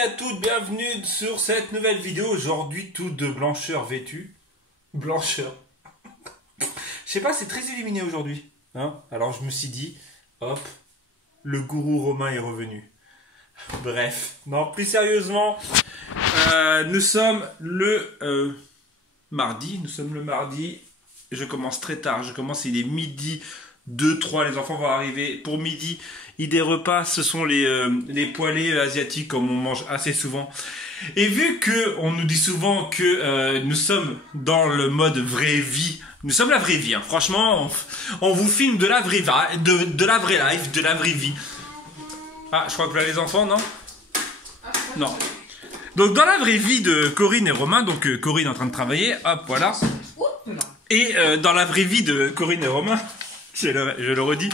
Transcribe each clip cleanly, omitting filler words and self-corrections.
et à toutes, bienvenue sur cette nouvelle vidéo. Aujourd'hui, tout de blancheur vêtue. Blancheur. Je sais pas, c'est très illuminé aujourd'hui. Hein, alors je me suis dit, hop, le gourou romain est revenu. Bref, non, plus sérieusement, nous sommes le mardi. Nous sommes le mardi. Je commence très tard. Il est midi 2, 3. Les enfants vont arriver pour midi. Idée repas, ce sont les poêlés asiatiques comme on mange assez souvent. Et vu que on nous dit souvent que nous sommes dans le mode vraie vie, nous sommes la vraie vie. Hein. Franchement, on vous filme de la vraie de la vraie life, de la vraie vie. Ah, je crois que là les enfants, non? Non. Donc dans la vraie vie de Corinne et Romain, donc Corinne est en train de travailler, hop, voilà. Et dans la vraie vie de Corinne et Romain, je le redis,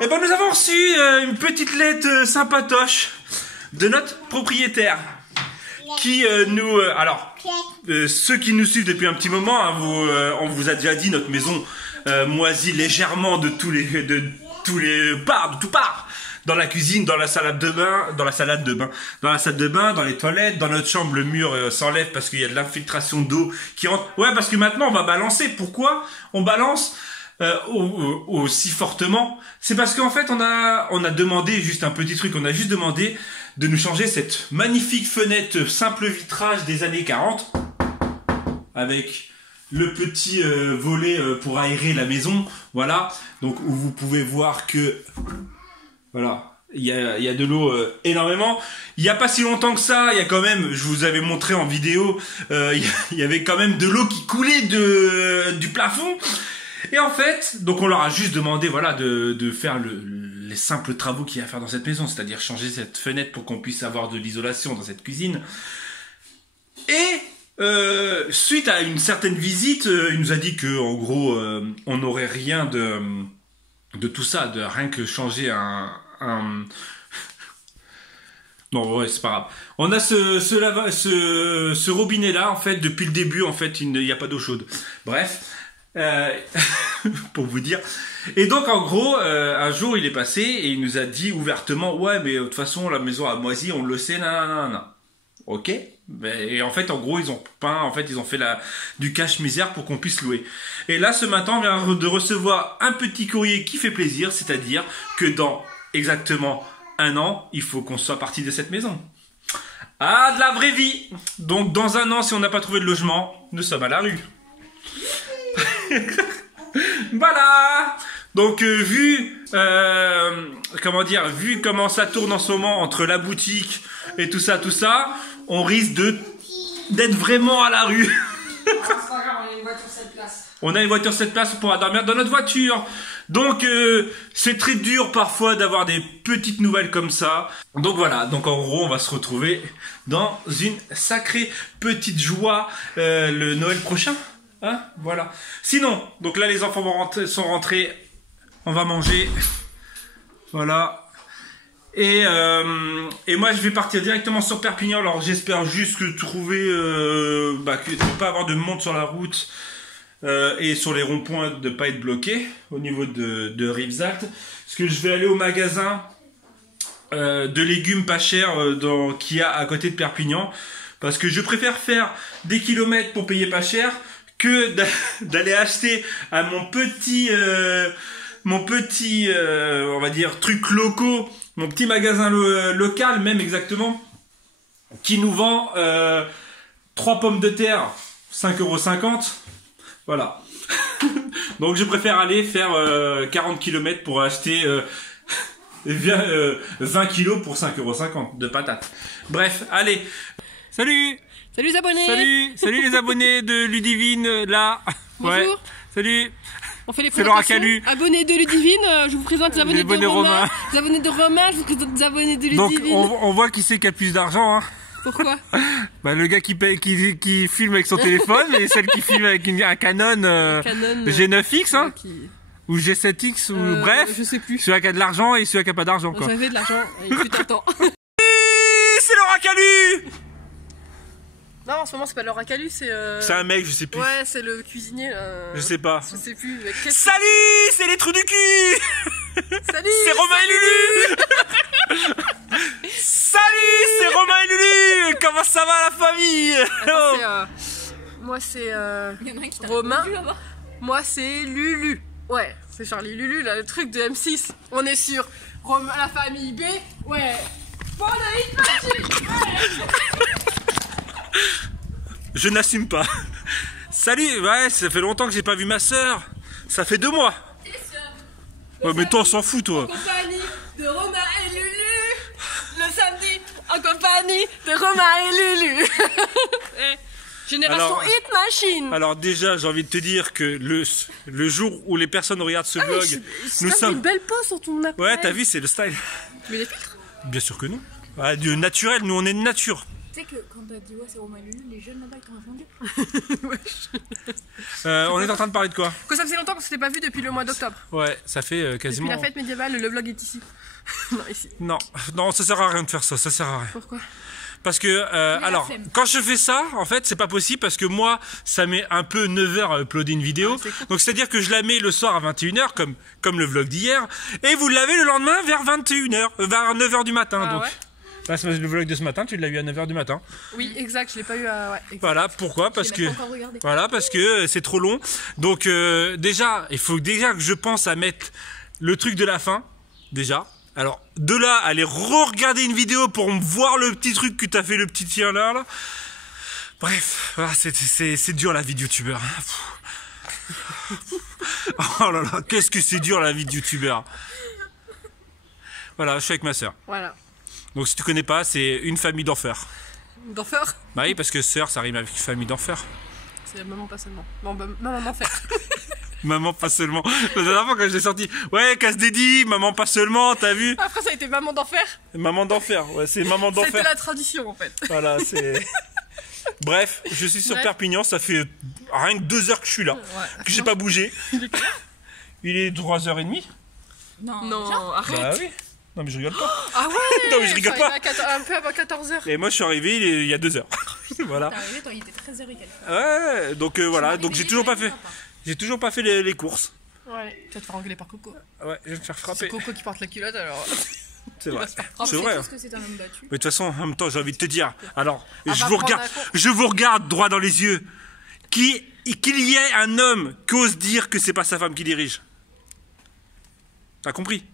eh ben nous avons reçu une petite lettre sympatoche de notre propriétaire qui nous... alors, ceux qui nous suivent depuis un petit moment, hein, on vous a déjà dit, notre maison moisit légèrement de tous les parts, de tout part. Dans la cuisine, dans la salle de bain, dans la salle de bain, dans les toilettes, dans notre chambre, le mur s'enlève parce qu'il y a de l'infiltration d'eau qui rentre. Ouais, parce que maintenant on va balancer. Pourquoi on balance aussi fortement? C'est parce qu'en fait on a demandé juste un petit truc. On a juste demandé de nous changer cette magnifique fenêtre simple vitrage des années 40 avec le petit volet pour aérer la maison. Voilà. Donc où vous pouvez voir que voilà, il y a de l'eau énormément. Il n'y a pas si longtemps que ça, il y a quand même, je vous avais montré en vidéo, il y avait quand même de l'eau qui coulait du plafond. Et en fait, donc on leur a juste demandé voilà, de faire les simples travaux qu'il y a à faire dans cette maison, c'est-à-dire changer cette fenêtre pour qu'on puisse avoir de l'isolation dans cette cuisine. Et suite à une certaine visite, il nous a dit que en gros, on n'aurait rien de tout ça, de rien que changer non, ouais, c'est pas grave. On a ce robinet là, en fait, depuis le début, en fait, il n'y a pas d'eau chaude. Bref, pour vous dire. Et donc, en gros, un jour, il est passé et il nous a dit ouvertement, ouais, mais de toute façon, la maison a moisi, on le sait, nanana. Ok. Et en fait, en gros, ils ont fait du cache-misère pour qu'on puisse louer. Et là, ce matin, on vient de recevoir un petit courrier qui fait plaisir, c'est-à-dire que dans exactement 1 an, il faut qu'on soit parti de cette maison. Ah, de la vraie vie! Donc, dans 1 an, si on n'a pas trouvé de logement, nous sommes à la rue. Voilà! Donc, vu comment ça tourne en ce moment entre la boutique et tout ça, on risque d'être vraiment à la rue. C'est pas grave, on a une voiture 7 places. On a une voiture 7 places, on pourra dormir dans notre voiture. Donc c'est très dur parfois d'avoir des petites nouvelles comme ça. Donc voilà, donc en gros on va se retrouver dans une sacrée petite joie le Noël prochain. Hein, voilà. Sinon, donc là les enfants sont rentrés, on va manger. Voilà. Et moi je vais partir directement sur Perpignan. Alors j'espère juste que que ne pas avoir de monde sur la route et sur les ronds-points, de ne pas être bloqué au niveau de Rivesaltes. Parce que je vais aller au magasin de légumes pas chers qu'il y a à côté de Perpignan. Parce que je préfère faire des kilomètres pour payer pas cher que d'aller acheter à mon petit on va dire truc locaux, mon petit magasin local même exactement, qui nous vend 3 pommes de terre 5,50 €. Voilà. Donc je préfère aller faire 40 km pour acheter 20 kilos pour 5,50 € de patates. Bref, allez. Salut. Salut les abonnés. Salut les abonnés de Ludivine là. Bonjour. Ouais. Salut. On fait les C'est Laura présentations. Calu. Abonnés de Ludivine, je vous présente les abonnés de Romain. Les abonnés de Romain, je vous présente les abonnés de Ludivine. Donc on voit qui c'est qui a plus d'argent. Hein. Pourquoi? Bah, le gars qui filme avec son téléphone et celle qui filme avec un Canon, G9X hein, ou G7X ou bref. Je sais plus. Celui qui a de l'argent et celui qui a pas d'argent quoi. Ça fait de l'argent, il fut un temps. C'est Laura Calu. Non, en ce moment c'est pas Laura Calu, c'est C'est un mec, je sais plus. Ouais, c'est le cuisinier. Je sais pas. Je sais plus. Mais salut, c'est les trous du cul. Salut. C'est Romain et Lulu. Salut, c'est Romain et Lulu. Comment ça va la famille? Attends, moi c'est Romain. Moi c'est Lulu. Ouais, c'est Charlie Lulu, là, le truc de M6. On est sur Romain, la famille B. Ouais. Bon, Je n'assume pas. Salut, ouais, ça fait longtemps que j'ai pas vu ma soeur. Ça fait 2 mois. Ouais, mais toi, on s'en fout, toi. En compagnie de Romain et Lulu. Le samedi, en compagnie de Romain et Lulu. Génération Hit Machine. Alors déjà, j'ai envie de te dire que le jour où les personnes regardent ce vlog, nous sommes... une belle pose sur ton appareil. Ouais, t'as vu, c'est le style. Mais les filtres? Bien sûr que non. Ouais, du naturel, nous on est de nature. Tu sais que quand t'as dit ouais c'est Romain et Lulu, les jeunes là-bas ils t'ont répondu. On est en train de parler de quoi? Que ça faisait longtemps qu'on s'était pas vu depuis le mois d'octobre. Ouais, ça fait quasiment... Depuis la fête médiévale, le vlog est ici. Non, ici. Non, ça sert à rien de faire ça, ça sert à rien. Pourquoi? Parce que, alors, quand je fais ça, en fait, c'est pas possible parce que moi, ça met un peu 9h à uploader une vidéo. Cool. Donc, c'est-à-dire que je la mets le soir à 21h, comme le vlog d'hier, et vous l'avez le lendemain vers 21h, vers 9h du matin. Donc, là, le vlog de ce matin, tu l'as eu à 9h du matin. Oui, exact, je l'ai pas eu à... Ouais, exact. Voilà, pourquoi? Parce que c'est trop long. Donc, déjà, il faut déjà que je pense à mettre le truc de la fin, déjà. Alors, de là, aller re-regarder une vidéo pour voir le petit truc que t'as fait, le petit tir là. Bref, voilà, c'est dur la vie de youtubeur. Oh là là, qu'est-ce que c'est dur la vie de youtubeur. Voilà, je suis avec ma soeur. Voilà. Donc si tu connais pas, c'est une famille d'enfer. D'enfer? Bah oui, parce que sœur, ça rime avec famille d'enfer. C'est maman pas seulement. Bon, bah, maman d'enfer. Maman pas seulement. La dernière fois quand je l'ai sorti, ouais, casse dédi, maman pas seulement, t'as vu? Après ça a été maman d'enfer. Maman d'enfer, ouais, c'est maman d'enfer. C'était la tradition en fait. Voilà, c'est... Bref, je suis sur Perpignan, ça fait rien que 2 heures que je suis là, que j'ai pas bougé. Il est 3h30. Non, arrête. Bah oui. Non mais je rigole pas. Ah ouais. Non mais je rigole pas. Un peu avant 14h. Et moi je suis arrivé il y a 2 heures. Voilà. T'es arrivé, il était 13h et quelques. Ouais, donc voilà, donc j'ai toujours pas fait. J'ai toujours pas fait les courses. Ouais, tu vas te faire engueuler par Coco. Ouais, je vais me faire frapper. C'est Coco qui porte la culotte alors. C'est vrai. C'est vrai. Parce que c'est un homme battu. Mais de toute façon, en même temps, j'ai envie de te dire. Alors, je vous regarde droit dans les yeux. Qu'il y ait un homme qui ose dire que c'est pas sa femme qui dirige. T'as compris?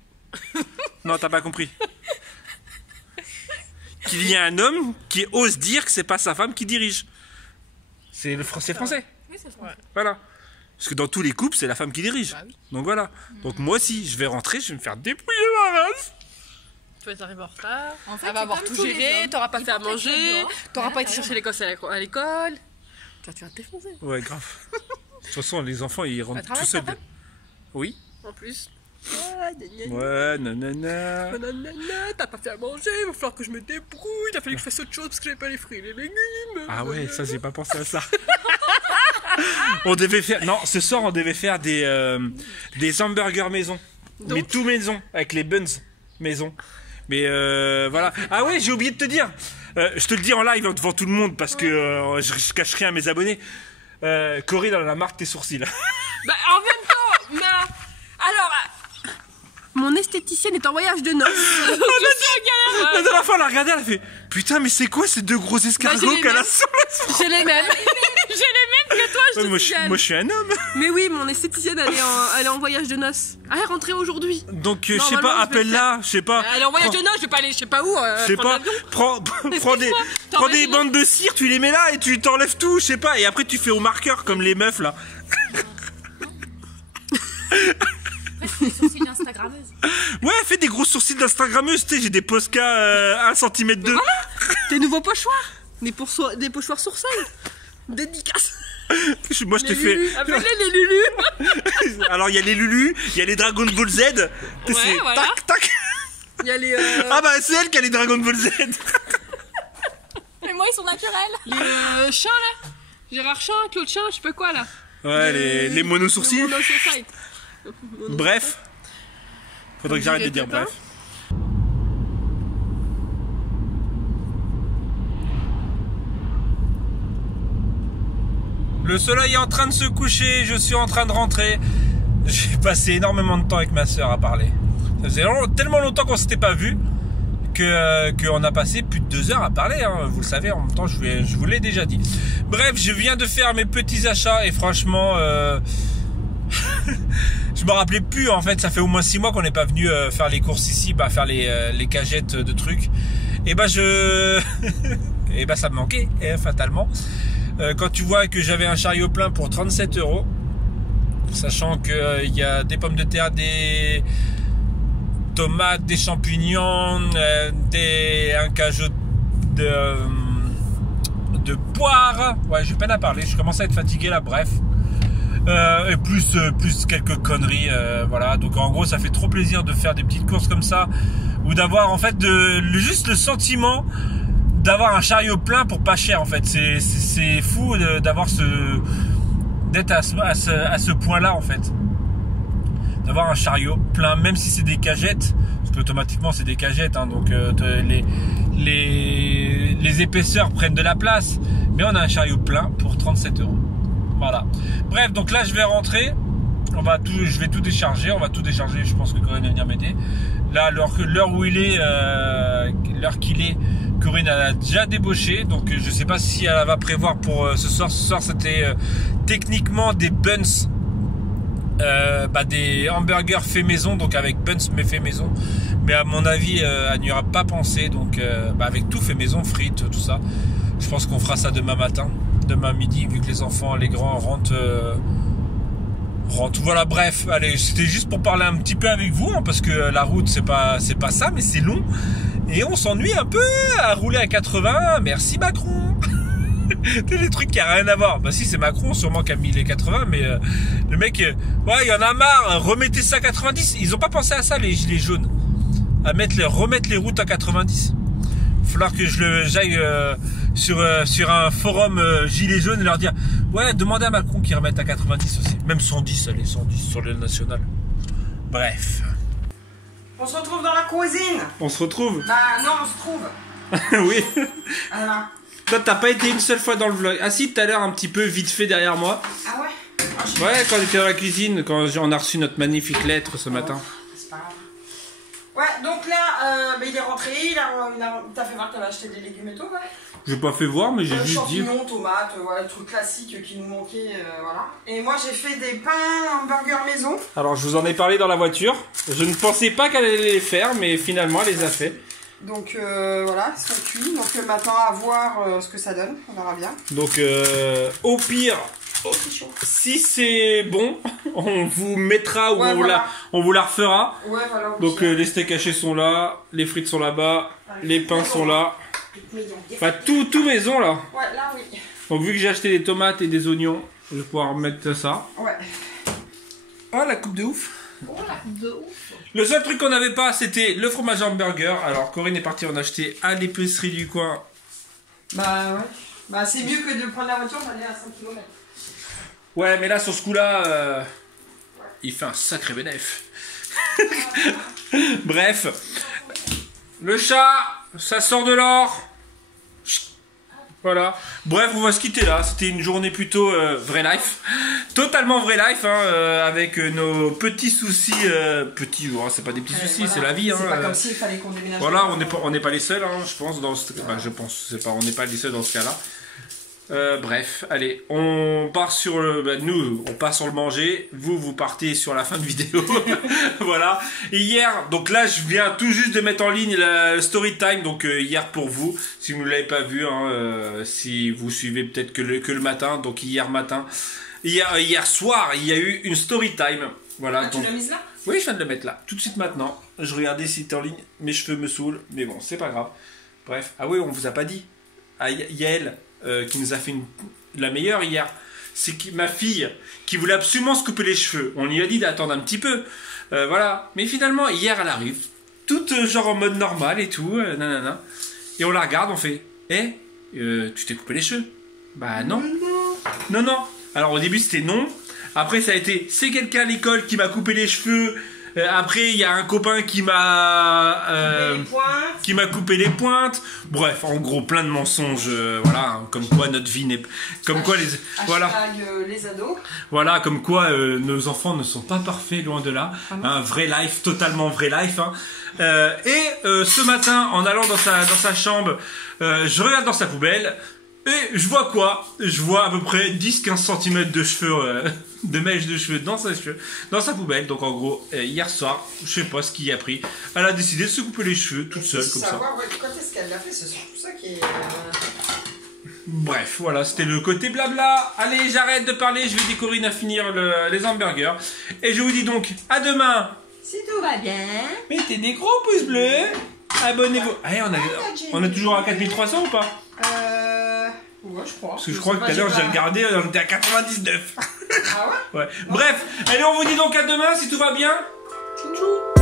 Non, t'as pas compris. Qu'il y ait un homme qui ose dire que c'est pas sa femme qui dirige. C'est français. Oui, c'est français. Voilà. Parce que dans tous les couples, c'est la femme qui dirige. Bah oui. Donc voilà. Donc moi aussi, je vais rentrer, je vais me faire dépouiller ma race. Tu vas arriver en retard. En fait, elle va avoir tout géré, t'auras pas fait à manger, t'auras pas été chercher les gosses à l'école. Tu vas te défoncer. Ouais, grave. De toute façon, les enfants, ils rentrent tout seuls. Oui. En plus. Ouais, nanana. T'as pas fait à manger, il va falloir que je me débrouille. Il a fallu que je fasse autre chose parce que j'avais pas les fruits et les légumes. Ah ouais, ça, j'ai pas pensé à ça. On devait faire. Non, ce soir, on devait faire des hamburgers maison. Donc, mais tout maison, avec les buns maison. Mais voilà. Ah ouais, j'ai oublié de te dire. Je te le dis en live devant tout le monde parce que je cache rien à mes abonnés. Corinne, elle en a marre de tes sourcils. Bah, en même temps, mais alors. Mon esthéticienne est en voyage de noces. La dernière fois, elle a regardé, elle a fait putain, mais c'est quoi ces 2 gros escargots qu'elle a sur la... J'ai les mêmes. J'ai les mêmes que toi, je te signale. Moi, je suis un homme. Mais oui, mon esthéticienne, elle est en voyage de noces. Elle est rentrée aujourd'hui. Donc, je sais pas, appelle-la, je sais pas. Elle est en voyage de noces, je vais pas aller, je sais pas où. Je sais pas, prends des bandes de cire, tu les mets là et tu t'enlèves tout, je sais pas. Et après, tu fais au marqueur comme les meufs là. Des sourcils d'instagrammeuse. Ouais, fais des gros sourcils d'instagrammeuse, tu sais, j'ai des Posca 1 cm 2. Voilà, tes nouveaux pochoirs. Des pochoirs sourcils. Dédicace. Moi je te fais. Appelez les Lulu. Alors il y a les Lulu, il y a les Dragon Ball Z. Ouais, voilà. Tac, tac. Il y a les. Ah bah c'est elle qui a les Dragon Ball Z. Mais moi ils sont naturels. Les Chin là. Gérard Chin, Claude Chin, je sais pas quoi là. Ouais, les monosourcils. Bref. Faudrait que j'arrête de dire bref. Le soleil est en train de se coucher, je suis en train de rentrer. J'ai passé énormément de temps avec ma soeur à parler. Ça faisait tellement longtemps qu'on s'était pas vu qu'on a passé plus de 2 heures à parler, hein, vous le savez, en même temps je vous l'ai déjà dit. Bref, je viens de faire mes petits achats et franchement je me rappelais plus, en fait ça fait au moins 6 mois qu'on n'est pas venu faire les courses ici, faire les cagettes de trucs, et et ça me manquait fatalement. Quand tu vois que j'avais un chariot plein pour 37 €, sachant qu'il y a des pommes de terre, des tomates, des champignons, un cajot de poire. Ouais, j'ai peine à parler, je commence à être fatigué là, bref. Et plus quelques conneries, voilà. Donc en gros, ça fait trop plaisir de faire des petites courses comme ça, ou d'avoir en fait juste le sentiment d'avoir un chariot plein pour pas cher, en fait. C'est fou d'avoir d'être à ce point-là, en fait. D'avoir un chariot plein, même si c'est des cagettes, parce qu'automatiquement c'est des cagettes, hein, donc les épaisseurs prennent de la place, mais on a un chariot plein pour 37 €. Voilà. Bref, donc là je vais rentrer, je vais tout décharger, on va tout décharger, je pense que Corinne va venir m'aider. Là, l'heure où il est, l'heure qu'il est, Corinne a déjà débauché, donc je sais pas si elle va prévoir pour ce soir. Ce soir c'était techniquement des buns, des hamburgers fait maison, donc avec buns mais fait maison, mais à mon avis elle n'y aura pas pensé, donc avec tout fait maison, frites, tout ça. Je pense qu'on fera ça demain matin, demain midi, vu que les enfants, les grands rentrent. Voilà, bref, allez, c'était juste pour parler un petit peu avec vous, hein, parce que la route c'est pas ça, mais c'est long et on s'ennuie un peu à rouler à 80. Merci Macron. C'est des trucs qui a rien à voir. Bah si, c'est Macron sûrement qui a mis les 80, mais le mec, ouais, il y en a marre, remettez ça à 90. Ils ont pas pensé à ça, les gilets jaunes, à remettre les routes à 90. Il va falloir que j'aille sur un forum gilets jaunes et leur dire, ouais, demandez à Macron qu'ils remettent à 90 aussi. Même 110, allez, 110 sur l'aile nationale. Bref. On se retrouve dans la cuisine. On se retrouve. Bah non, on se trouve. Oui. Voilà. Toi, t'as pas été une seule fois dans le vlog. Ah si, tout à l'heure, un petit peu vite fait derrière moi. Ah ouais. Ouais, quand on était dans la cuisine, quand on a reçu notre magnifique lettre ce matin. C'est pas grave. Ouais, donc là, il est rentré, t'as fait voir que t'avais acheté des légumes et tout, ouais. J'ai pas fait voir, mais j'ai juste dit. Champignons, tomates, voilà, le truc classique qui nous manquait, voilà. Et moi, j'ai fait des pains hamburger maison. Alors, je vous en ai parlé dans la voiture. Je ne pensais pas qu'elle allait les faire, mais finalement, elle les a fait. Donc, voilà, ils sont cuits. Donc, maintenant, à voir ce que ça donne. On verra bien. Donc, au pire, si c'est bon, on vous mettra ou on vous la refera. Ouais, voilà. Donc, les steaks hachés sont là, les frites sont là-bas, les pains sont là. Enfin, tout maison là. Ouais, là oui. Donc vu que j'ai acheté des tomates et des oignons, je vais pouvoir mettre ça. Ouais. Oh la coupe de ouf. Oh la coupe de ouf. Le seul truc qu'on n'avait pas, c'était le fromage hamburger. Alors Corinne est partie en acheter à l'épicerie du coin. Bah ouais. Bah c'est mieux que de prendre la voiture d'aller à 5 km. Ouais, mais là sur ce coup-là, il fait un sacré bénéf. Bref, le chat, ça sort de l'or. Voilà. Bref, on va se quitter là. C'était une journée plutôt vraie life. Totalement vraie life, hein, avec nos petits soucis. Petits, c'est pas des petits soucis, voilà. C'est la vie. C'est pas comme s'il fallait qu'on déménage. Voilà, on n'est pas les seuls, hein, je pense. On n'est pas les seuls dans ce cas-là. Bref, allez, on part sur le... nous, on part sur le manger. Vous partez sur la fin de vidéo. Voilà. Et hier, donc là, je viens tout juste de mettre en ligne la story time. Donc hier pour vous, si vous ne l'avez pas vu, hein, si vous suivez peut-être que le matin. Donc hier matin, hier soir, il y a eu une story time. Voilà. Ah, tu l'as mise là? Oui, je viens de le mettre là, tout de suite maintenant. Je regardais si c'était en ligne, mes cheveux me saoulent, mais bon, c'est pas grave. Bref, ah oui, on vous a pas dit. Ah, Yael, qui nous a fait la meilleure hier, c'est ma fille qui voulait absolument se couper les cheveux. On lui a dit d'attendre un petit peu, voilà. Mais finalement, hier, elle arrive, toute genre en mode normal et tout, nanana. Et on la regarde, on fait, tu t'es coupé les cheveux? Bah non. Non. Alors au début, c'était non. Après, ça a été, c'est quelqu'un à l'école qui m'a coupé les cheveux. Après, il y a un copain qui m'a coupé les pointes. Bref, en gros, plein de mensonges. Voilà, hein, comme quoi notre vie n'est, comme quoi les ados. Voilà, comme quoi nos enfants ne sont pas parfaits, loin de là. Un vrai life, totalement vrai life. Hein. Ce matin, en allant dans sa chambre, je regarde dans sa poubelle. Et je vois quoi? Je vois à peu près 10-15 cm de cheveux, de mèches de cheveux dans sa poubelle. Donc en gros, hier soir, je sais pas ce qu'il y a pris. Elle a décidé de se couper les cheveux toute seule comme ça. Ouais, quand est-ce qu'elle l'a fait? C'est surtout ça qui est... Bref, voilà, c'était le côté blabla. Allez, j'arrête de parler, je vais aider Corinne à finir les hamburgers. Et je vous dis donc, à demain. Si tout va bien. Mettez des gros pouces bleus. Abonnez-vous. Allez, on est toujours à 4300 ou pas? Ouais, je crois. Parce que je crois que tout à l'heure j'ai regardé, on était à 99. Ah ouais? Ouais. Bref, allez, on vous dit donc à demain si tout va bien. Tchou.